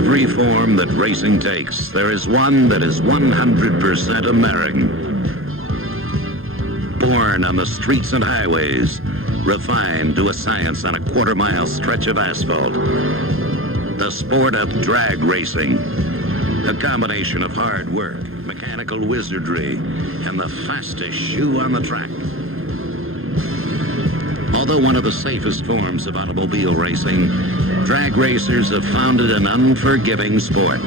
every form that racing takes, there is one that is 100% American. Born on the streets and highways, refined to a science on a quarter-mile stretch of asphalt. The sport of drag racing. A combination of hard work, mechanical wizardry, and the fastest shoe on the track. Although one of the safest forms of automobile racing, drag racers have found it an unforgiving sport.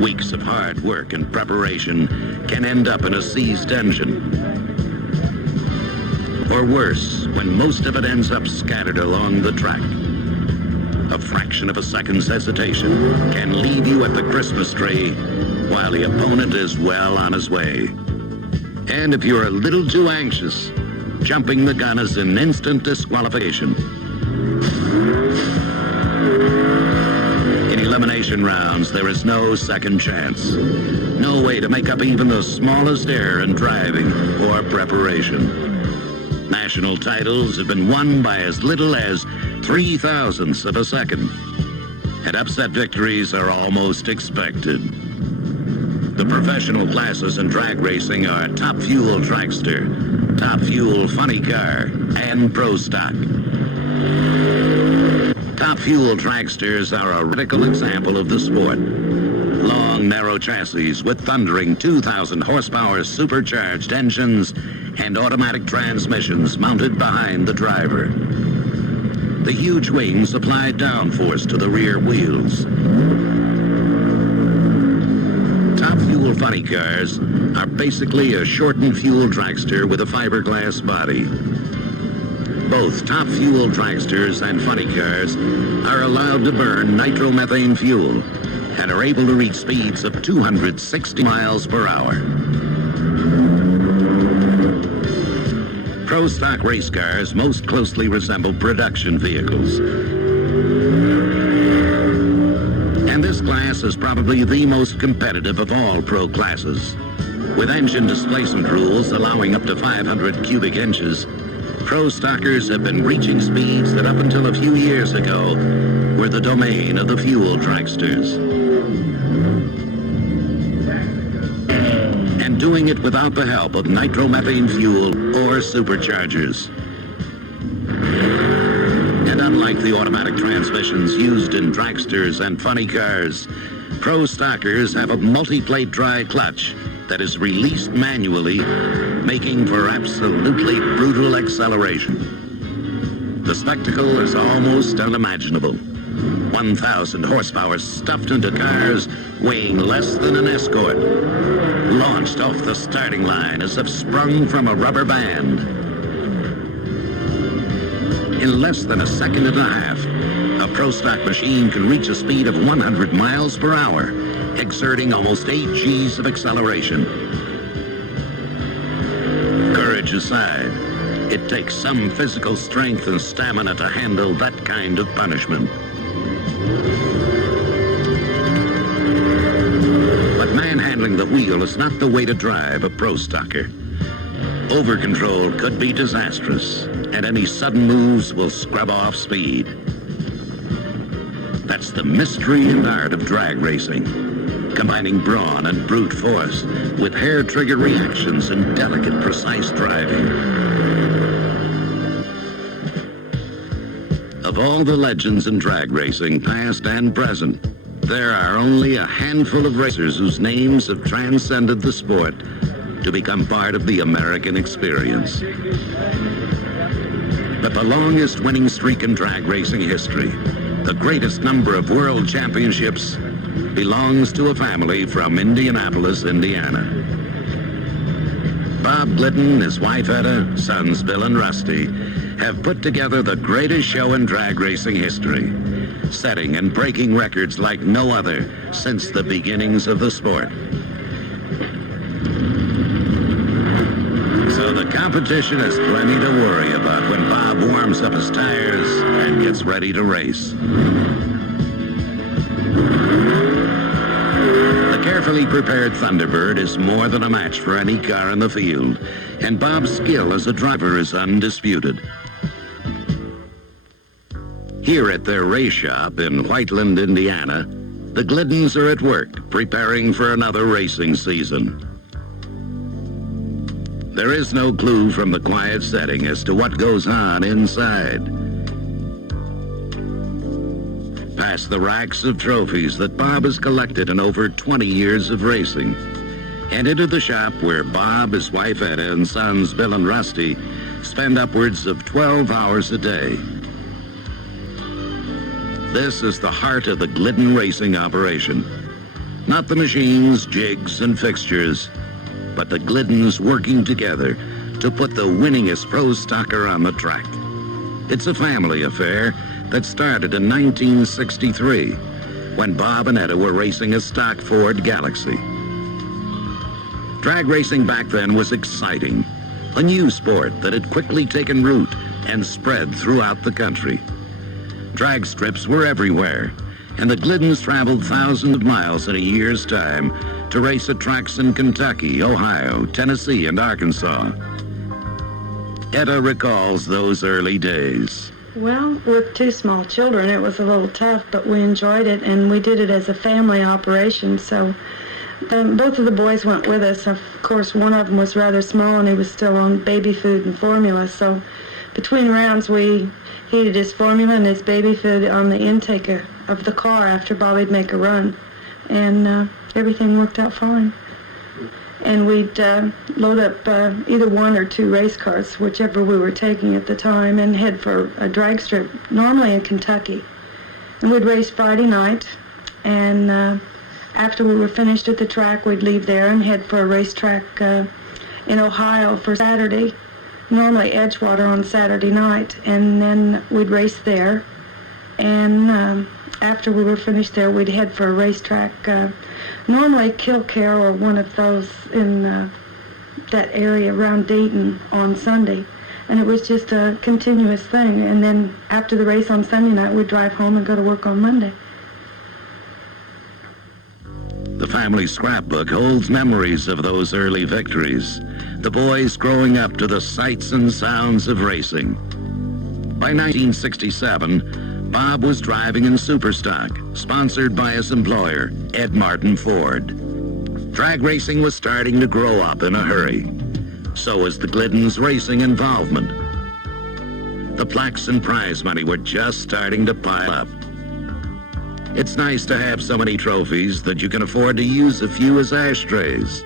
Weeks of hard work and preparation can end up in a seized engine. Or worse, when most of it ends up scattered along the track. A fraction of a second's hesitation can leave you at the Christmas tree while the opponent is well on his way. And if you're a little too anxious, jumping the gun is an instant disqualification. In elimination rounds, there is no second chance. No way to make up even the smallest error in driving or preparation. National titles have been won by as little as 0.003 of a second, and upset victories are almost expected. The professional classes in drag racing are Top Fuel Dragster, Top Fuel Funny Car, and Pro Stock. Top Fuel Dragsters are a radical example of the sport. Long, narrow chassis with thundering 2,000 horsepower supercharged engines and automatic transmissions mounted behind the driver. The huge wings apply downforce to the rear wheels. Top Fuel Funny Cars are basically a shortened fuel dragster with a fiberglass body. Both Top Fuel dragsters and funny cars are allowed to burn nitromethane fuel and are able to reach speeds of 260 miles per hour. Pro Stock race cars most closely resemble production vehicles. And this class is probably the most competitive of all pro classes. With engine displacement rules allowing up to 500 cubic inches, Pro Stockers have been reaching speeds that up until a few years ago were the domain of the fuel dragsters. And doing it without the help of nitromethane fuel or superchargers. And unlike the automatic transmissions used in dragsters and funny cars, Pro Stockers have a multi-plate dry clutch that is released manually, making for absolutely brutal acceleration. The spectacle is almost unimaginable. 1,000 horsepower stuffed into cars weighing less than an Escort, launched off the starting line as if sprung from a rubber band. In less than a second and a half, a Pro Stock machine can reach a speed of 100 miles per hour, exerting almost 8 Gs of acceleration. Courage aside, it takes some physical strength and stamina to handle that kind of punishment. But manhandling the wheel is not the way to drive a Pro Stocker. Over-control could be disastrous, and any sudden moves will scrub off speed. That's the mystery and art of drag racing, combining brawn and brute force with hair-trigger reactions and delicate, precise driving. Of all the legends in drag racing, past and present, there are only a handful of racers whose names have transcended the sport to become part of the American experience. But the longest winning streak in drag racing history, the greatest number of world championships, belongs to a family from Indianapolis, Indiana. Bob Glidden, his wife Etta, sons Bill and Rusty, have put together the greatest show in drag racing history, setting and breaking records like no other since the beginnings of the sport. So the competition has plenty to worry about when Bob warms up his tires and gets ready to race. The carefully prepared Thunderbird is more than a match for any car in the field, and Bob's skill as a driver is undisputed. Here at their race shop in Whiteland, Indiana, the Gliddens are at work preparing for another racing season. There is no clue from the quiet setting as to what goes on inside. Past the racks of trophies that Bob has collected in over 20 years of racing, and into the shop where Bob, his wife Etta, and sons Bill and Rusty spend upwards of 12 hours a day. This is the heart of the Glidden racing operation. Not the machines, jigs, and fixtures, but the Gliddens working together to put the winningest pro stocker on the track. It's a family affair that started in 1963 when Bob and Etta were racing a stock Ford Galaxy. Drag racing back then was exciting, a new sport that had quickly taken root and spread throughout the country. Drag strips were everywhere, and the Gliddens traveled thousands of miles in a year's time to race at tracks in Kentucky, Ohio, Tennessee, and Arkansas. Etta recalls those early days. Well, with two small children, it was a little tough, but we enjoyed it, and we did it as a family operation, so both of the boys went with us. Of course, one of them was rather small, and he was still on baby food and formula, so between rounds, we heated his formula and his baby food on the intake of the car after Bobby'd make a run, and everything worked out fine. And we'd load up either one or two race cars, whichever we were taking at the time, and head for a drag strip, normally in Kentucky. And we'd race Friday night, and after we were finished at the track, we'd leave there and head for a racetrack in Ohio for Saturday, normally Edgewater on Saturday night, and then we'd race there. And after we were finished there, we'd head for a racetrack, normally Kilcare or one of those in that area around Dayton on Sunday. And it was just a continuous thing. And then after the race on Sunday night, we'd drive home and go to work on Monday. The family scrapbook holds memories of those early victories, the boys growing up to the sights and sounds of racing. By 1967, Bob was driving in Superstock, sponsored by his employer, Ed Martin Ford. Drag racing was starting to grow up in a hurry. So was the Glidden's racing involvement. The plaques and prize money were just starting to pile up. It's nice to have so many trophies that you can afford to use a few as ashtrays.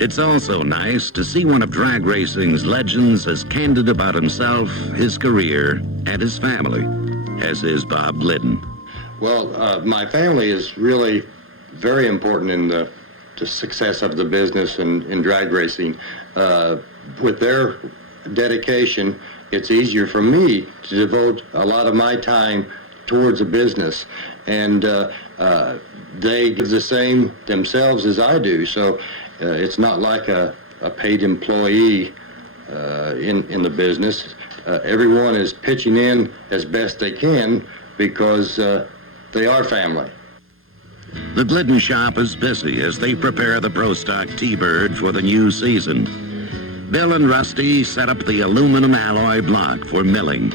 It's also nice to see one of drag racing's legends as candid about himself, his career, and his family as is Bob Glidden. Well, my family is really very important in the success of the business and in drag racing. With their dedication, it's easier for me to devote a lot of my time towards a business, and they give the same themselves as I do, so it's not like a paid employee in the business. Everyone is pitching in as best they can because they are family. The Glidden shop is busy as they prepare the Pro Stock T-Bird for the new season. Bill and Rusty set up the aluminum alloy block for milling,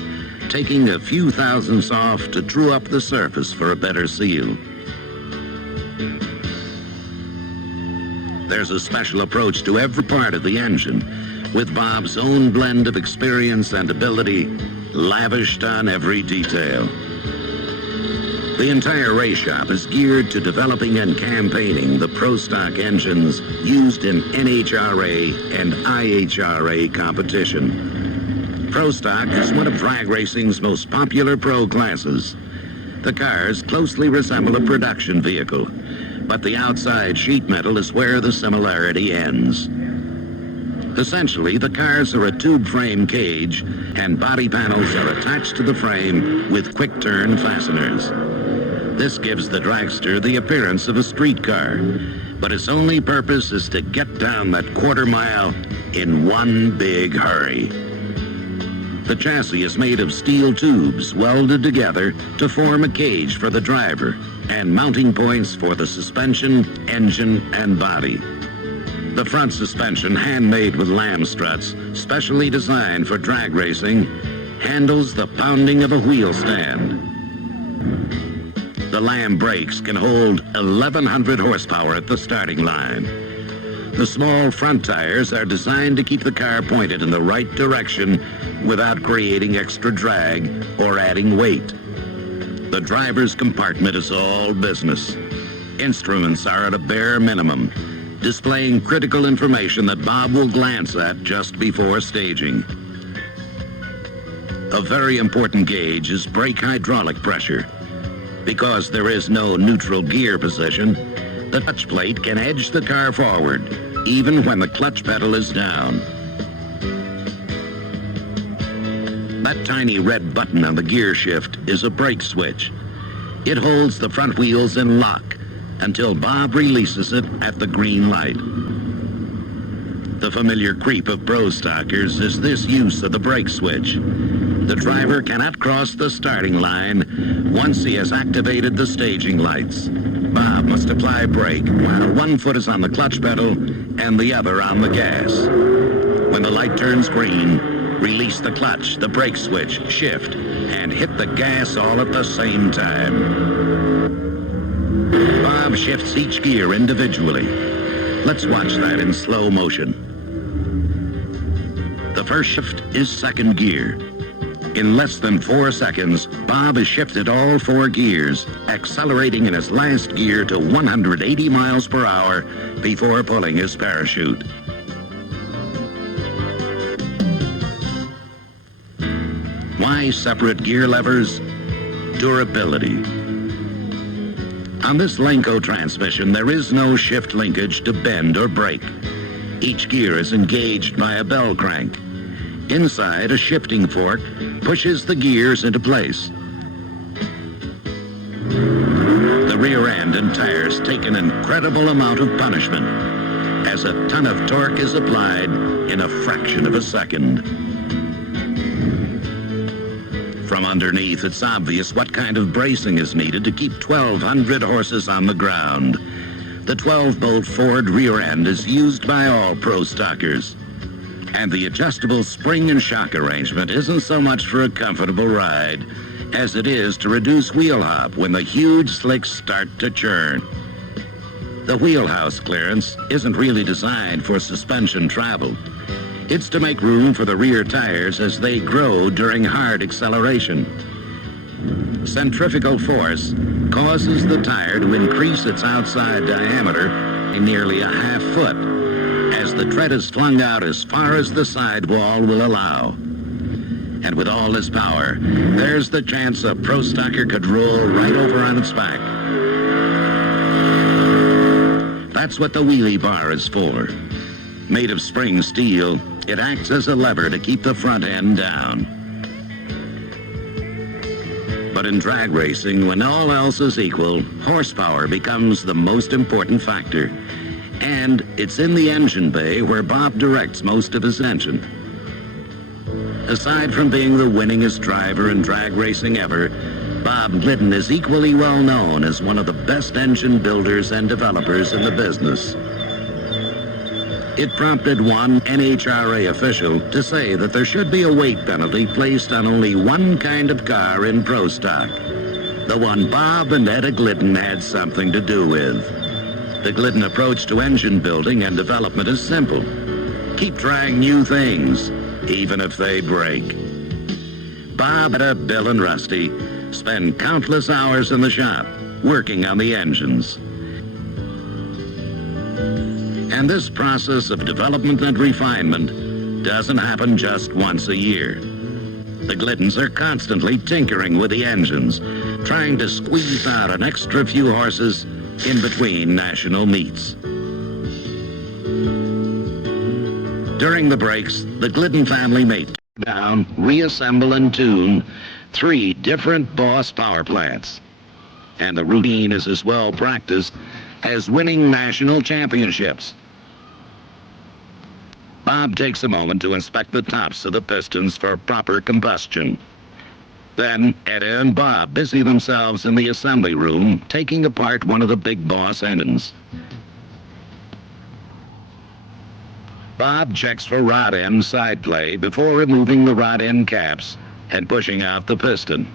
taking a few thousandths off to true up the surface for a better seal. There's a special approach to every part of the engine, with Bob's own blend of experience and ability lavished on every detail. The entire race shop is geared to developing and campaigning the Pro Stock engines used in NHRA and IHRA competition. Pro Stock is one of drag racing's most popular pro classes. The cars closely resemble a production vehicle, but the outside sheet metal is where the similarity ends. Essentially, the cars are a tube frame cage, and body panels are attached to the frame with quick-turn fasteners. This gives the dragster the appearance of a street car, but its only purpose is to get down that quarter mile in one big hurry. The chassis is made of steel tubes welded together to form a cage for the driver and mounting points for the suspension, engine, and body. The front suspension, handmade with lamb struts, specially designed for drag racing, handles the pounding of a wheel stand. The Lamb brakes can hold 1,100 horsepower at the starting line. The small front tires are designed to keep the car pointed in the right direction without creating extra drag or adding weight. The driver's compartment is all business. Instruments are at a bare minimum, displaying critical information that Bob will glance at just before staging. A very important gauge is brake hydraulic pressure. Because there is no neutral gear position, the clutch plate can edge the car forward, even when the clutch pedal is down. That tiny red button on the gear shift is a brake switch. It holds the front wheels in lock until Bob releases it at the green light. The familiar creep of pro stockers is this use of the brake switch. The driver cannot cross the starting line once he has activated the staging lights. Bob must apply brake while one foot is on the clutch pedal and the other on the gas. When the light turns green, release the clutch, the brake switch, shift, and hit the gas all at the same time. Bob shifts each gear individually. Let's watch that in slow motion. The first shift is second gear. In less than 4 seconds, Bob has shifted all 4 gears, accelerating in his last gear to 180 miles per hour before pulling his parachute. Why separate gear levers? Durability. On this Lenco transmission, there is no shift linkage to bend or break. Each gear is engaged by a bell crank. Inside, a shifting fork pushes the gears into place. The rear end and tires take an incredible amount of punishment as a ton of torque is applied in a fraction of a second. From underneath, it's obvious what kind of bracing is needed to keep 1,200 horses on the ground. The 12-bolt Ford rear end is used by all pro stockers. And the adjustable spring and shock arrangement isn't so much for a comfortable ride as it is to reduce wheel hop when the huge slicks start to churn. The wheelhouse clearance isn't really designed for suspension travel. It's to make room for the rear tires as they grow during hard acceleration. Centrifugal force causes the tire to increase its outside diameter by nearly a half foot as the tread is flung out as far as the sidewall will allow. And with all this power, there's the chance a pro stocker could roll right over on its back. That's what the wheelie bar is for. Made of spring steel, it acts as a lever to keep the front end down. But in drag racing, when all else is equal, horsepower becomes the most important factor. And it's in the engine bay where Bob directs most of his engine. Aside from being the winningest driver in drag racing ever, Bob Glidden is equally well known as one of the best engine builders and developers in the business. It prompted one NHRA official to say that there should be a weight penalty placed on only one kind of car in pro stock, the one Bob and Etta Glidden had something to do with. The Glidden approach to engine building and development is simple. Keep trying new things, even if they break. Bob, Etta, Bill, and Rusty spend countless hours in the shop working on the engines. And this process of development and refinement doesn't happen just once a year. The Gliddens are constantly tinkering with the engines, trying to squeeze out an extra few horses in between national meets. During the breaks, the Glidden family may tear down, reassemble, and tune 3 different Boss power plants. And the routine is as well practiced as winning national championships. Bob takes a moment to inspect the tops of the pistons for proper combustion. Then Etta and Bob busy themselves in the assembly room, taking apart one of the big Boss engines. Bob checks for rod end side play before removing the rod end caps and pushing out the piston.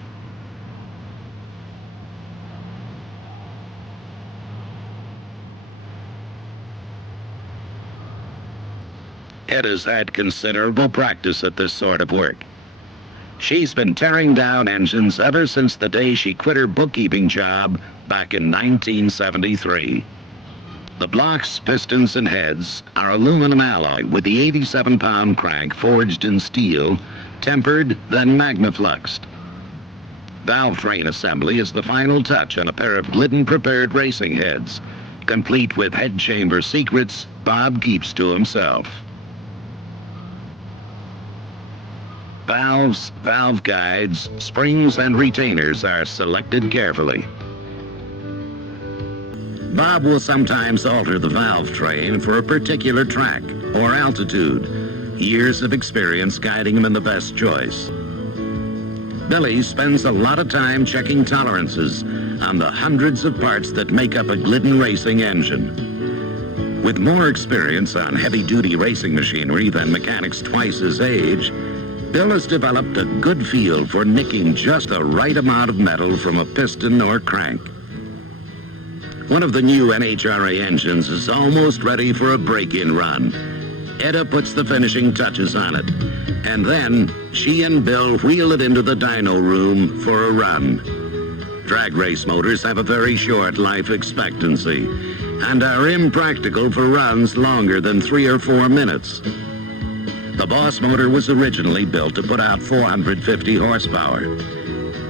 Eda's had considerable practice at this sort of work. She's been tearing down engines ever since the day she quit her bookkeeping job back in 1973. The blocks, pistons, and heads are aluminum alloy with the 87-pound crank forged in steel, tempered, then magnafluxed. Valve train assembly is the final touch on a pair of Glidden-prepared racing heads, complete with head chamber secrets Bob keeps to himself. Valves, valve guides, springs, and retainers are selected carefully. Bob will sometimes alter the valve train for a particular track or altitude, years of experience guiding him in the best choice. Billy spends a lot of time checking tolerances on the hundreds of parts that make up a Glidden racing engine. With more experience on heavy-duty racing machinery than mechanics twice his age, Bill has developed a good feel for nicking just the right amount of metal from a piston or crank. One of the new NHRA engines is almost ready for a break-in run. Eda puts the finishing touches on it, and then she and Bill wheel it into the dyno room for a run. Drag race motors have a very short life expectancy and are impractical for runs longer than 3 or 4 minutes. The Boss motor was originally built to put out 450 horsepower.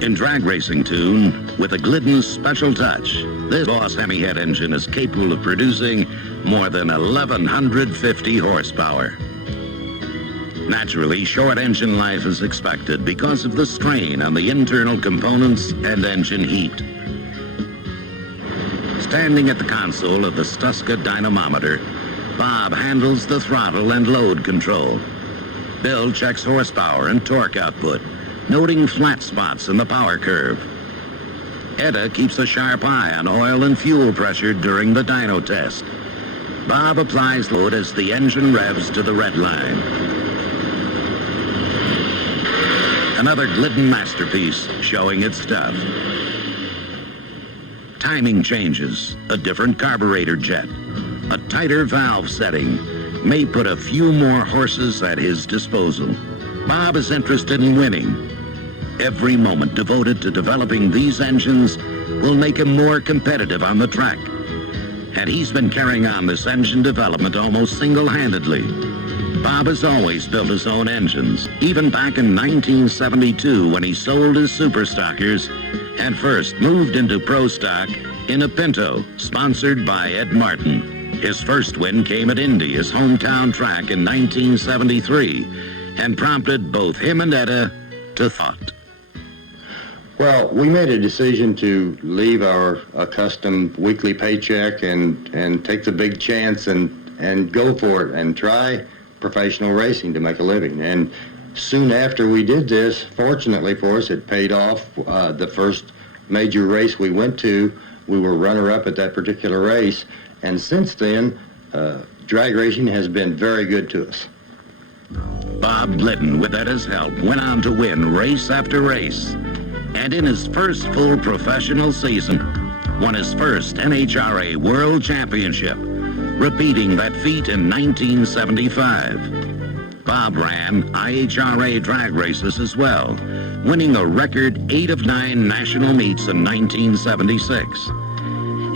In drag racing tune, with a Glidden special touch, this Boss Hemi-head engine is capable of producing more than 1,150 horsepower. Naturally, short engine life is expected because of the strain on the internal components and engine heat. Standing at the console of the Stuska dynamometer, Bob handles the throttle and load control. Bill checks horsepower and torque output, noting flat spots in the power curve. Eda keeps a sharp eye on oil and fuel pressure during the dyno test. Bob applies load as the engine revs to the red line. Another Glidden masterpiece showing its stuff. Timing changes, a different carburetor jet, a tighter valve setting may put a few more horses at his disposal. Bob is interested in winning. Every moment devoted to developing these engines will make him more competitive on the track. And he's been carrying on this engine development almost single-handedly. Bob has always built his own engines, even back in 1972 when he sold his Super Stockers and first moved into Pro Stock in a Pinto, sponsored by Ed Martin. His first win came at Indy, his hometown track, in 1973, and prompted both him and Eda to thought. Well, we made a decision to leave our accustomed weekly paycheck and take the big chance and go for it and try professional racing to make a living. And soon after we did this, fortunately for us, it paid off. The first major race we went to, we were runner-up at that particular race. And since then, drag racing has been very good to us. Bob Glidden, with Eda's help, went on to win race after race. And in his first full professional season, won his first NHRA World Championship, repeating that feat in 1975. Bob ran IHRA drag races as well, winning a record 8 of 9 national meets in 1976.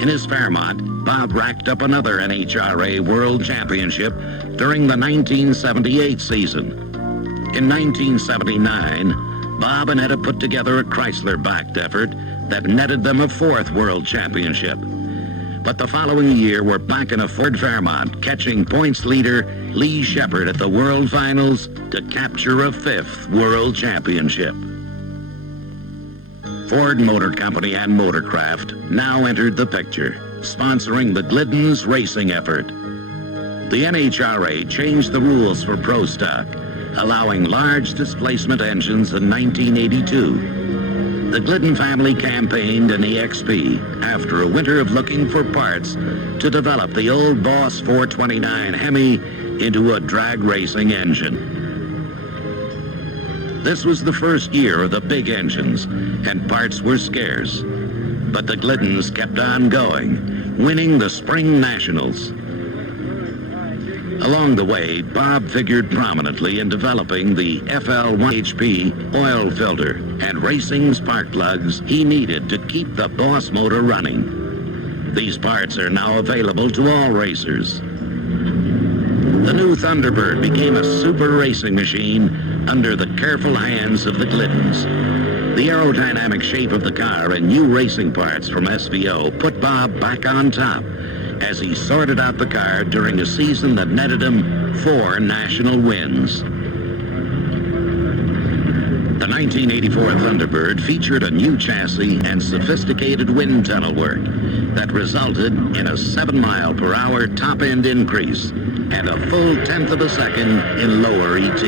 In his Fairmont, Bob racked up another NHRA World Championship during the 1978 season. In 1979, Bob and Eda put together a Chrysler-backed effort that netted them a 4th World Championship. But the following year, we're back in a Ford Fairmont, catching points leader Lee Shepard at the World Finals to capture a 5th World Championship. Ford Motor Company and Motorcraft now entered the picture, sponsoring the Glidden's racing effort. The NHRA changed the rules for Pro Stock, allowing large displacement engines in 1982. The Glidden family campaigned in EXP after a winter of looking for parts to develop the old Boss 429 Hemi into a drag racing engine. This was the first year of the big engines, and parts were scarce. But the Gliddens kept on going, winning the Spring Nationals. Along the way, Bob figured prominently in developing the FL1HP oil filter and racing spark plugs he needed to keep the Boss motor running. These parts are now available to all racers. The new Thunderbird became a super racing machine under the careful hands of the Gliddens. The aerodynamic shape of the car and new racing parts from SVO put Bob back on top as he sorted out the car during a season that netted him 4 national wins. The 1984 Thunderbird featured a new chassis and sophisticated wind tunnel work that resulted in a 7-mile-per-hour top-end increase and a full 1/10 of a second in lower ET.